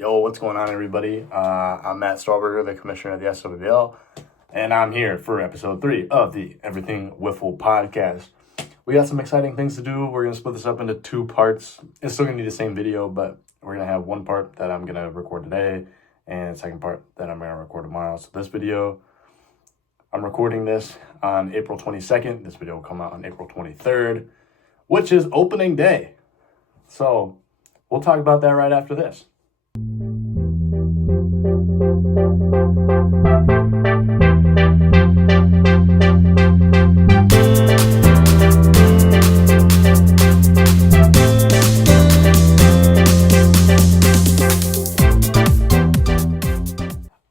Yo, what's going on, everybody? I'm Matt Strawberger, the commissioner of the SWBL, and I'm here for episode 3 of the Everything Wiffle podcast. We got some exciting things to do. We're going to split this up into 2 parts. It's still going to be the same video, but we're going to have one part that I'm going to record today and a second part that I'm going to record tomorrow. So this video, I'm recording this on April 22nd. This video will come out on April 23rd, which is opening day. So we'll talk about that right after this.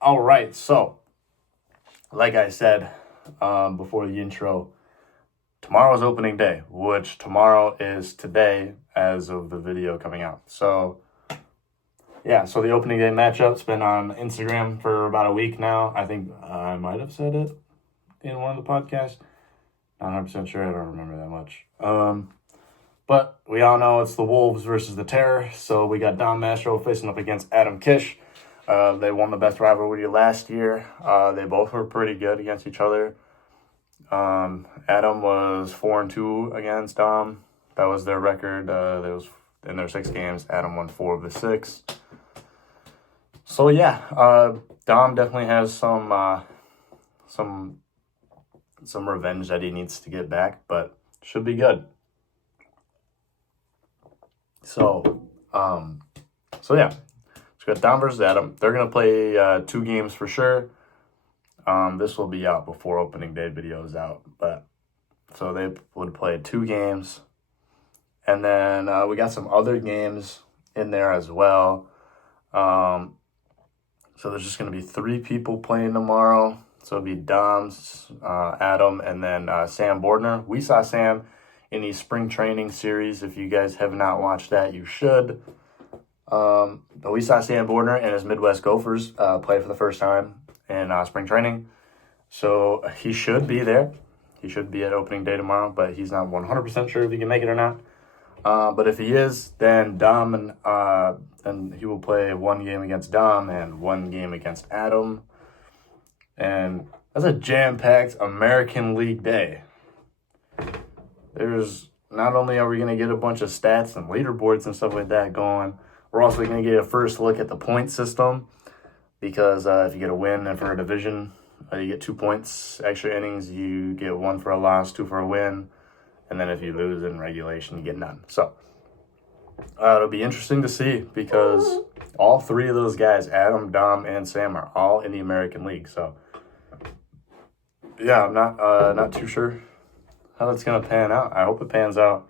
All right, so like I said before the intro, tomorrow's opening day, which tomorrow is today as of the video coming out. So yeah, so the opening day matchup's been on Instagram for about a week now. I think I might have said it in one of the podcasts. Not 100% sure. I don't remember that much. But we all know it's the Wolves versus the Terror. So we got Dom Mastro facing up against Adam Kish. They won the best rivalry last year. They both were pretty good against each other. Adam was 4-2 against Dom. That was their record. There was in their 6 games. Adam won 4 of the 6. So yeah, Dom definitely has some revenge that he needs to get back, but should be good. So yeah, so we got Dom versus Adam. They're gonna play 2 games for sure. This will be out before opening day video is out, but so they would play 2 games, and then we got some other games in there as well. So there's just going to be 3 people playing tomorrow. So it'll be Dom, Adam, and then Sam Bordner. We saw Sam in the spring training series. If you guys have not watched that, you should. But we saw Sam Bordner and his Midwest Gophers play for the first time in spring training. So he should be there. He should be at opening day tomorrow, but he's not 100% sure if he can make it or not. But if he is, then Dom and he will play 1 game against Dom and 1 game against Adam. And that's a jam-packed American League day. There's not only are we going to get a bunch of stats and leaderboards and stuff like that going, we're also going to get a first look at the point system, because if you get a win and for a division, you get 2 points, extra innings, you get 1 for a loss, 2 for a win. And then if you lose in regulation, you get none. So it'll be interesting to see, because all 3 of those guys, Adam, Dom, and Sam, are all in the American League. So yeah, I'm not too sure how that's gonna pan out. I hope it pans out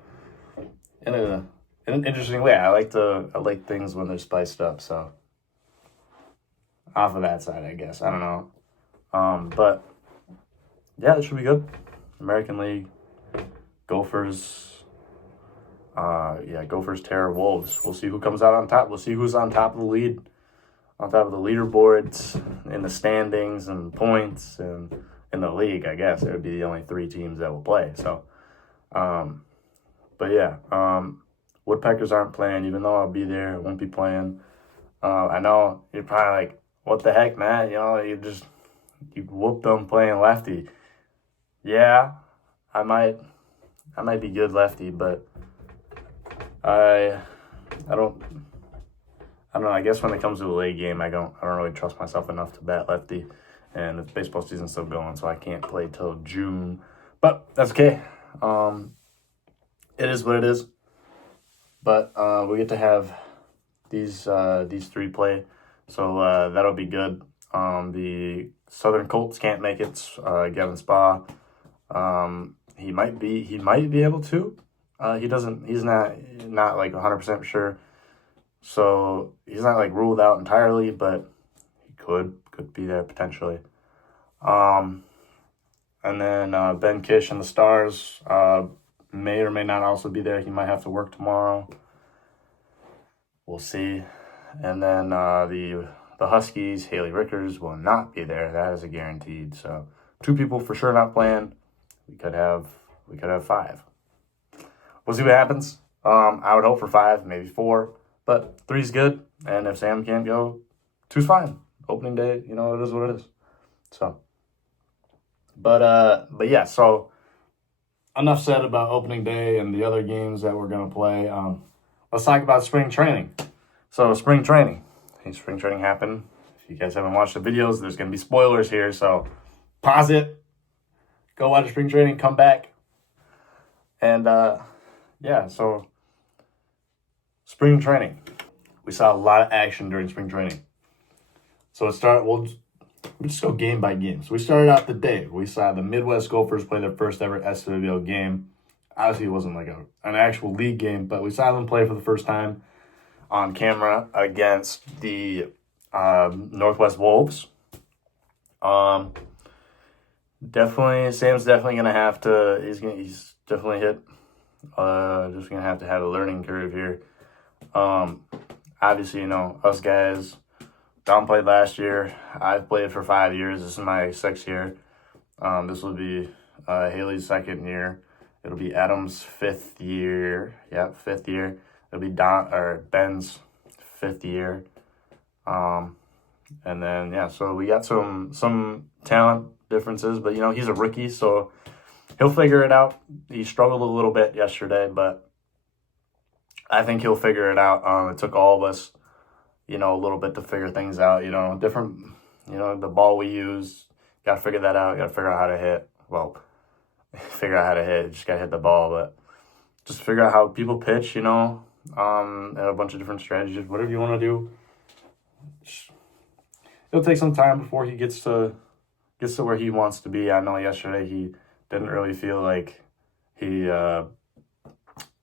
in an interesting way. I like things when they're spiced up. So off of that side, I guess, I don't know. But yeah, it should be good. American League. Gophers, Gophers, Terror, Wolves. We'll see who comes out on top. We'll see who's on top of the lead, on top of the leaderboards, in the standings and points, and in the league. I guess it would be the only 3 teams that will play. So, but yeah, Woodpeckers aren't playing, even though I'll be there. I won't be playing. I know you're probably like, what the heck, Matt? You know, you whooped them playing lefty. Yeah, I might be good lefty, but I don't know. I guess when it comes to a late game, I don't really trust myself enough to bat lefty, and the baseball season's still going, so I can't play till June. But that's okay. It is what it is. But we get to have these 3 play, so that'll be good. The Southern Colts can't make it. Gavin Spa. He might be able to. He's not like 100% sure. So he's not like ruled out entirely, but he could be there potentially. And then Ben Kish and the Stars may or may not also be there. He might have to work tomorrow. We'll see. And then the Huskies, Haley Rickers, will not be there. That is a guaranteed. So 2 people for sure not playing. We could have 5. We'll see what happens. I would hope for 5, maybe 4, But 3's good. And if Sam can't go, 2's fine. Opening day, you know, it is what it is. So, but yeah, so enough said about opening day and the other games that we're going to play. Let's talk about spring training. So spring training. I think spring training happened. If you guys haven't watched the videos, there's going to be spoilers here. So pause it. Go watch spring training. Come back. And yeah, so spring training. We saw a lot of action during spring training. So we'll just go game by game. So we started out the day. We saw the Midwest Gophers play their first ever SWL game. Obviously, it wasn't like an actual league game, but we saw them play for the first time on camera against the Northwest Wolves. Definitely, Sam's definitely gonna have to. He's definitely hit. Just gonna have to have a learning curve here. Obviously, you know, us guys. Dom played last year. I've played for 5 years. This is my 6th year. This will be Haley's 2nd year. It'll be Adam's 5th year. Yep, 5th year. It'll be Ben's 5th year. And then yeah, so we got some talent differences, but you know, he's a rookie, so he'll figure it out. He struggled a little bit yesterday, but I think he'll figure it out. It took all of us, you know, a little bit to figure things out. You know, different, you know, the ball we use, got to figure that out. Got to figure out how to hit. Well, figure out how to hit. Just got to hit the ball, but just figure out how people pitch, you know, and a bunch of different strategies. Whatever you want to do. It'll take some time before he gets to where he wants to be. I know yesterday he didn't really feel like he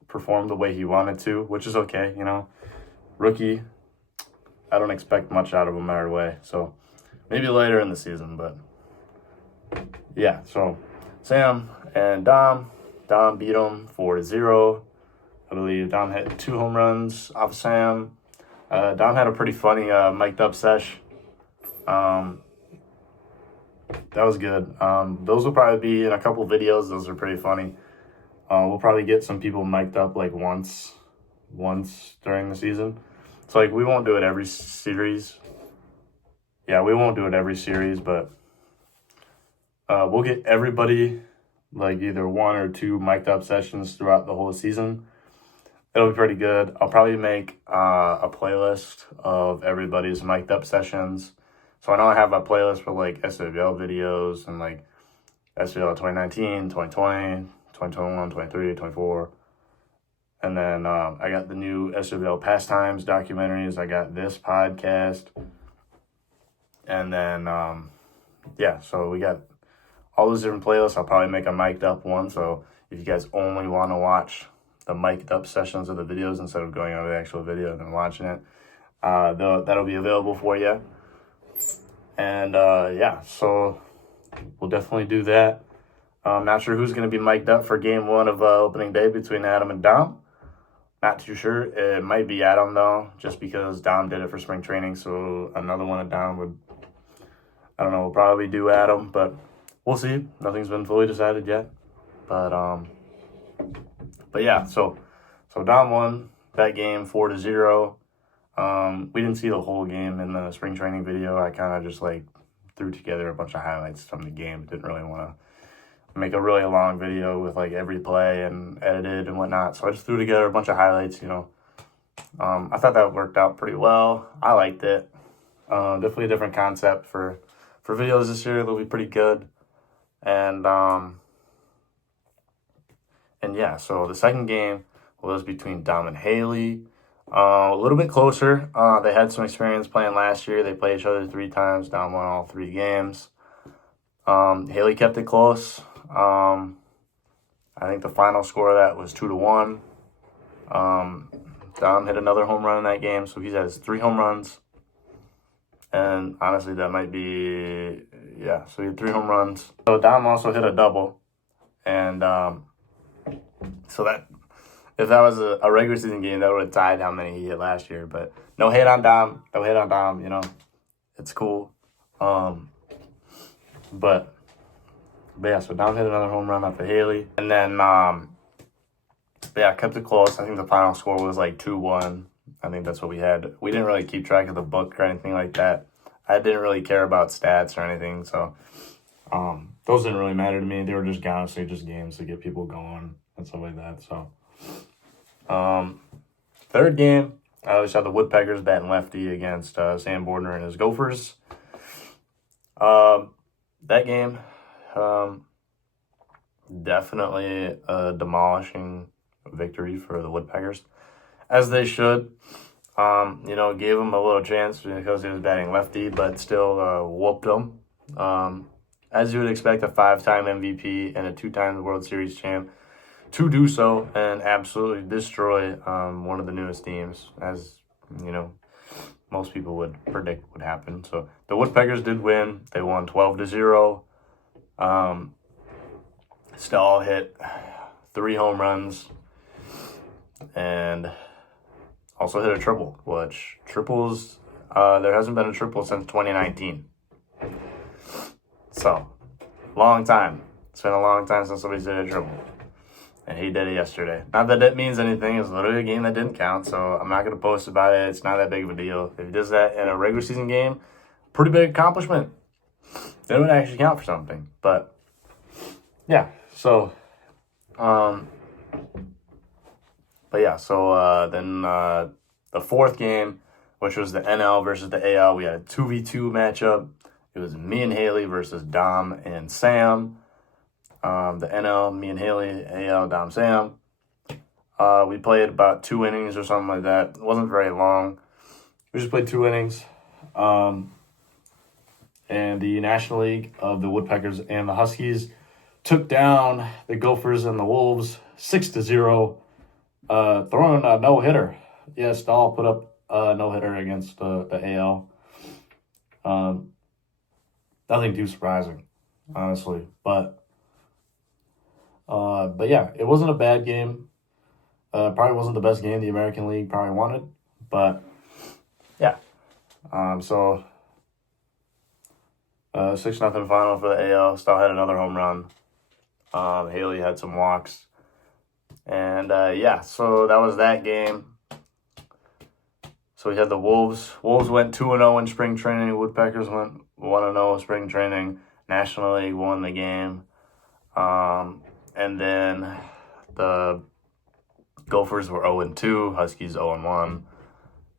performed the way he wanted to, which is okay, you know. Rookie, I don't expect much out of him either way. So maybe later in the season, but yeah. So Sam and Dom beat him 4-0. I believe Dom hit 2 home runs off Sam. Dom had a pretty funny mic'd up sesh. That was good. Those will probably be in a couple videos. Those are pretty funny. We'll probably get some people mic'd up like once during the season. So like we won't do it every series. Yeah, we won't do it every series, but we'll get everybody like either 1 or 2 mic'd up sessions throughout the whole season. It'll be pretty good. I'll probably make a playlist of everybody's mic'd up sessions. So I know I have a playlist for like SWL videos and like SWL 2019, 2020, 2021, 23, 24. And then I got the new SWL pastimes documentaries. I got this podcast. And then, yeah, so we got all those different playlists. I'll probably make a mic'd up one. So if you guys only want to watch the mic'd up sessions of the videos instead of going over the actual video and then watching it, that'll be available for you. And yeah, so we'll definitely do that. I'm not sure who's going to be mic'd up for game 1 of opening day between Adam and Dom. Not too sure. It might be Adam, though, just because Dom did it for spring training. So another one of Dom would, I don't know, we'll probably do Adam, but we'll see. Nothing's been fully decided yet. But yeah, so Dom won that game 4-0. We didn't see the whole game in the spring training video. I kind of just like threw together a bunch of highlights from the game. Didn't really want to make a really long video with like every play and edited and whatnot. So I just threw together a bunch of highlights, you know. I thought that worked out pretty well. I liked it. Definitely a different concept for videos this year. They'll be pretty good. And yeah, so the second game was between Dom and Haley. A little bit closer. They had some experience playing last year. They played each other 3 times. Dom won all 3 games. Haley kept it close. I think the final score of that was 2-1. Dom hit another home run in that game, so he has 3 home runs. And honestly, that might be, yeah, so he had 3 home runs. So Dom also hit a double. And so that, if that was a regular season game, that would have tied how many he hit last year. But no hate on Dom, you know, it's cool. But yeah, so Dom hit another home run after Haley. And then, yeah, kept it close. I think the final score was like 2-1. I think that's what we had. We didn't really keep track of the book or anything like that. I didn't really care about stats or anything, so those didn't really matter to me. They were just honestly just games to get people going and stuff like that. So, third game, I always had the Woodpeckers batting lefty against Sam Bordner and his Gophers. That game, definitely a demolishing victory for the Woodpeckers, as they should. Gave him a little chance because he was batting lefty, but still whooped him. As you would expect, a 5-time MVP and a 2-time World Series champ to do so and absolutely destroy one of the newest teams, as most people would predict would happen. So the Woodpeckers did win. They won 12-0. Stahl hit 3 home runs and also hit a triple, which triples, there hasn't been a triple since 2019. So, long time. It's been a long time since somebody's hit a triple. And he did it yesterday. Not that that means anything. It's literally a game that didn't count, so I'm not going to post about it. It's not that big of a deal. If he does that in a regular season game, pretty big accomplishment. It would actually count for something. But, yeah. So, then the fourth game, which was the NL versus the AL, we had a 2v2 matchup. It was me and Haley versus Dom and Sam. The NL, me and Haley, AL, Dom, Sam. We played about 2 innings or something like that. It wasn't very long. We just played 2 innings. And the National League of the Woodpeckers and the Huskies took down the Gophers and the Wolves 6-0, throwing a no-hitter. Yeah, Stahl put up a no-hitter against the AL. Nothing too surprising, honestly. But yeah, it wasn't a bad game. Probably wasn't the best game the American League probably wanted. But, yeah. 6-0 final for the AL. Stahl had another home run. Haley had some walks. And, so that was that game. So we had the Wolves. Wolves went 2-0 in spring training. Woodpeckers went 1-0 in spring training. National League won the game. And then the Gophers were 0-2. Huskies 0-1.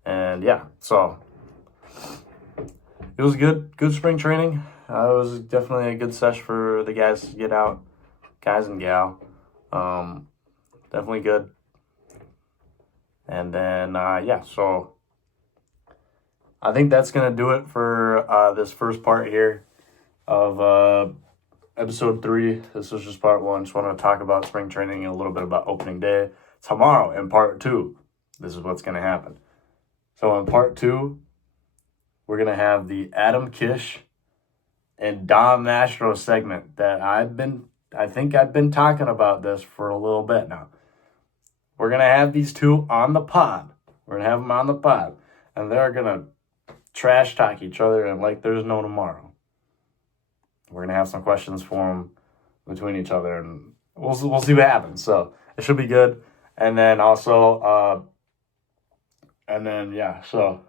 And, so it was good spring training. It was definitely a good sesh for the guys to get out, guys and gal. Definitely good. And then, so I think that's going to do it for this first part here of episode 3. This was just part 1. Just wanted to talk about spring training and a little bit about opening day. Tomorrow in part 2, this is what's going to happen. So in part 2, we're going to have the Adam Kish and Dom Mastro segment that I think I've been talking about this for a little bit now. We're going to have these two on the pod. We're going to have them on the pod. And they're going to trash talk each other and like there's no tomorrow. We're going to have some questions for them between each other. And we'll see what happens. So it should be good. And then also, so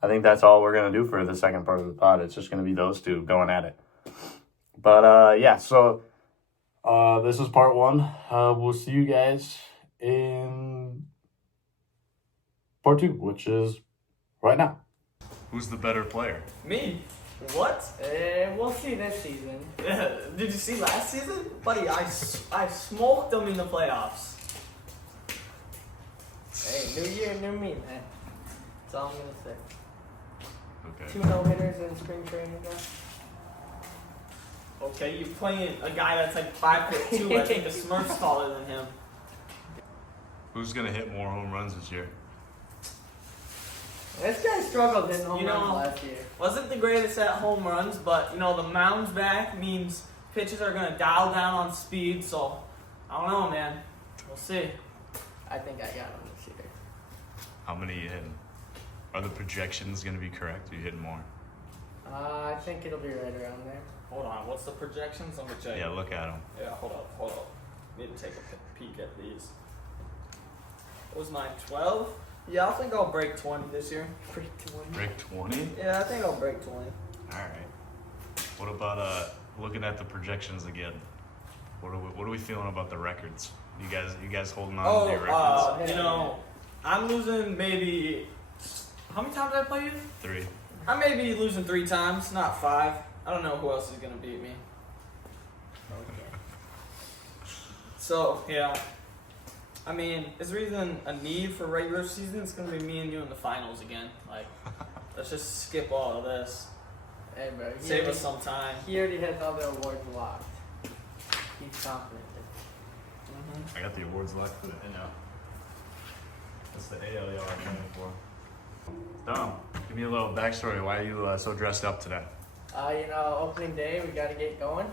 I think that's all we're going to do for the second part of the pod. It's just going to be those two going at it. But, so this is part 1. We'll see you guys in part 2, which is right now. Who's the better player? Me? What? We'll see this season. Did you see last season? Buddy, I smoked them in the playoffs. Hey, new year, new me, man. That's all I'm going to say. Okay. 2 no-hitters in spring training, though. Okay, you're playing a guy that's like 5'2". I think the Smurf's taller than him. Who's going to hit more home runs this year? This guy struggled hitting home runs last year. Wasn't the greatest at home runs, but, the mound's back means pitchers are going to dial down on speed, so I don't know, man. We'll see. I think I got him this year. How many are you hitting? Are the projections going to be correct? Are you hitting more? I think it'll be right around there. Hold on, what's the projections? Let me check. Yeah, look at them. Yeah, hold up. Need to take a peek at these. What was mine? 12? Yeah, I think I'll break 20 this year. Break 20. Break 20? Yeah, I think I'll break 20. Alright. What about looking at the projections again? What are we feeling about the records? You guys holding on to your records? You know, I'm losing maybe. How many times did I play you? 3. I may be losing 3 times, not 5. I don't know who else is gonna beat me. So yeah, I mean, is there even a need for regular season? It's gonna be me and you in the finals again. Like, let's just skip all of this. Hey, bro. Save us some time. He already has all the awards locked. He's confident. I got the awards locked for the NL. That's the AL y'all are playing for. Dom, give me a little backstory. Why are you so dressed up today? Opening day, we gotta get going.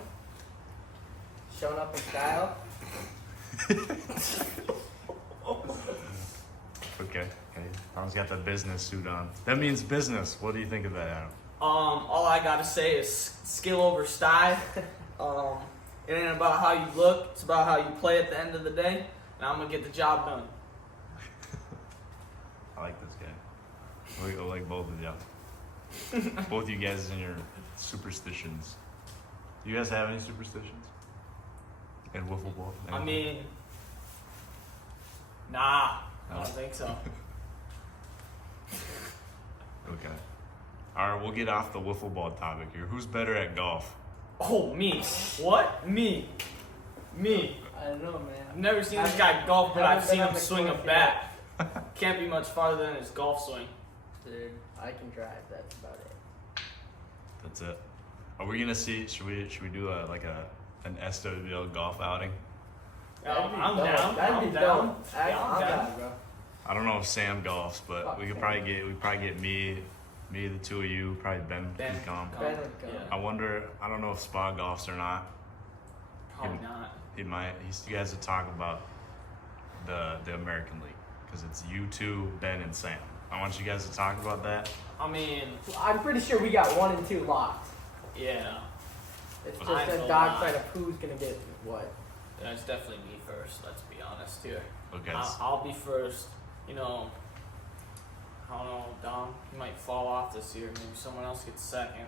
Showing up in style. Okay. Dom's got the business suit on. That means business. What do you think of that, Adam? All I gotta say is skill over style. It ain't about how you look; it's about how you play at the end of the day. And I'm gonna get the job done. I like this guy. I like both of y'all. Both you guys and your superstitions. Do you guys have any superstitions? In wiffle ball? I mean, nah, I No. don't think so. Okay. Alright, we'll get off the wiffle ball topic here. Who's better at golf? Oh, me? What? Me? I don't know, man. I've never seen this guy golf, but Haven't I've seen been on him the swing a course bat. Can't be much farther than his golf swing. Dude, I can drive. That's about it. That's it. Are we gonna see? Should we do an SWL golf outing? That'd be I'm dope. down. That'd I'm be down. dope. Yeah, I'm I'm down. down, bro. I don't know if Sam golfs, but Fuck we could Sam. probably get me, the two of you, probably Ben Ben. can come. Ben would go. I wonder. I don't know if Spa golfs or not. Probably not. He might. You guys would talk about the American League because it's you two, Ben, and Sam. I want you guys to talk about that. I mean, I'm pretty sure we got 1 and 2 locked. yeah. It's Mine's just a a dog lot. fight of who's gonna get what. Yeah, it's definitely me first. Let's be honest here. Okay. I'll be first. You know, I don't know, Dom. He might fall off this year. Maybe someone else gets second.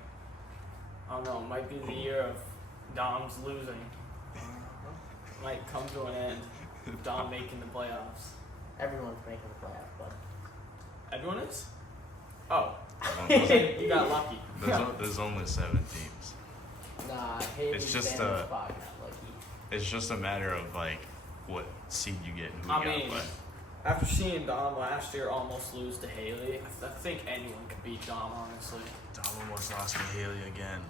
I don't know. It might be the year of Dom's losing. Might come to an end. Dom making the playoffs. Everyone's making the playoffs, but Everyone is? Oh, There's, you got lucky. there's only 7 teams. nah, Haley It's just, Ben and Spock got lucky. It's just a matter of like what seed you get and who I you gotta mean, play. after seeing Dom last year almost lose to Haley, I think anyone could beat Dom, honestly. Dom almost lost to Haley again.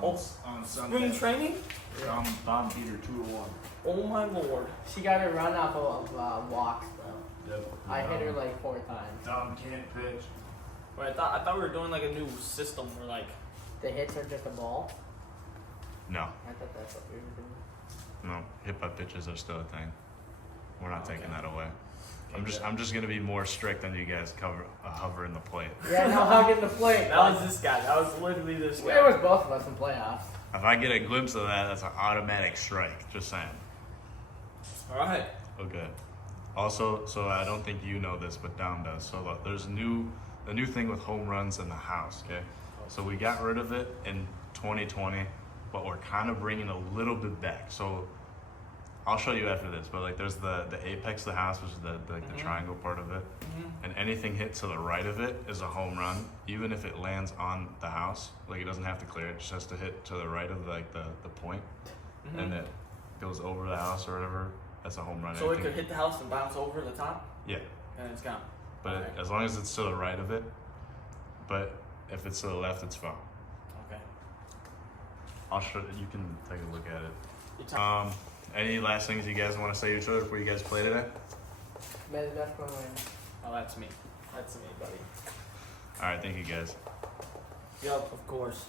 Oh, On spring training? Dom beat her 2-1. Oh my lord. She got her run off of walks though. Yep. I hit her like 4 times. Dom can't pitch. Wait, I thought we were doing like a new system where like The hits are just a ball. No, I thought that's what we were doing. no, hit by pitches are still a thing. We're not taking Okay. that away. I'm just gonna be more strict on you guys hovering the plate. Yeah, no hugging the plate. that was this guy. That was literally this It guy. was both of us in playoffs. If I get a glimpse of that, that's an automatic strike. Just saying. All right. Okay. Also, so I don't think you know this, but Dom does. So there's a new thing with home runs in the house. Okay. So we got rid of it in 2020, but we're kind of bringing a little bit back. So I'll show you after this, but like there's the apex of the house, which is the triangle part of it, and anything hit to the right of it is a home run, even if it lands on the house. Like it doesn't have to clear; it just has to hit to the right of like the point, and it goes over the house or whatever. That's a home run. So it Anything- could hit the house and bounce over the top, Yeah, and it's gone. but Okay. as long as it's to the right of it, but if it's to the left, it's foul. Okay. I'll show you. Can take a look at it. You talk- Any last things you guys want to say to each other before you guys play today? May the best one win. Oh, that's me. That's me, buddy. All right, thank you guys. Yup, of course.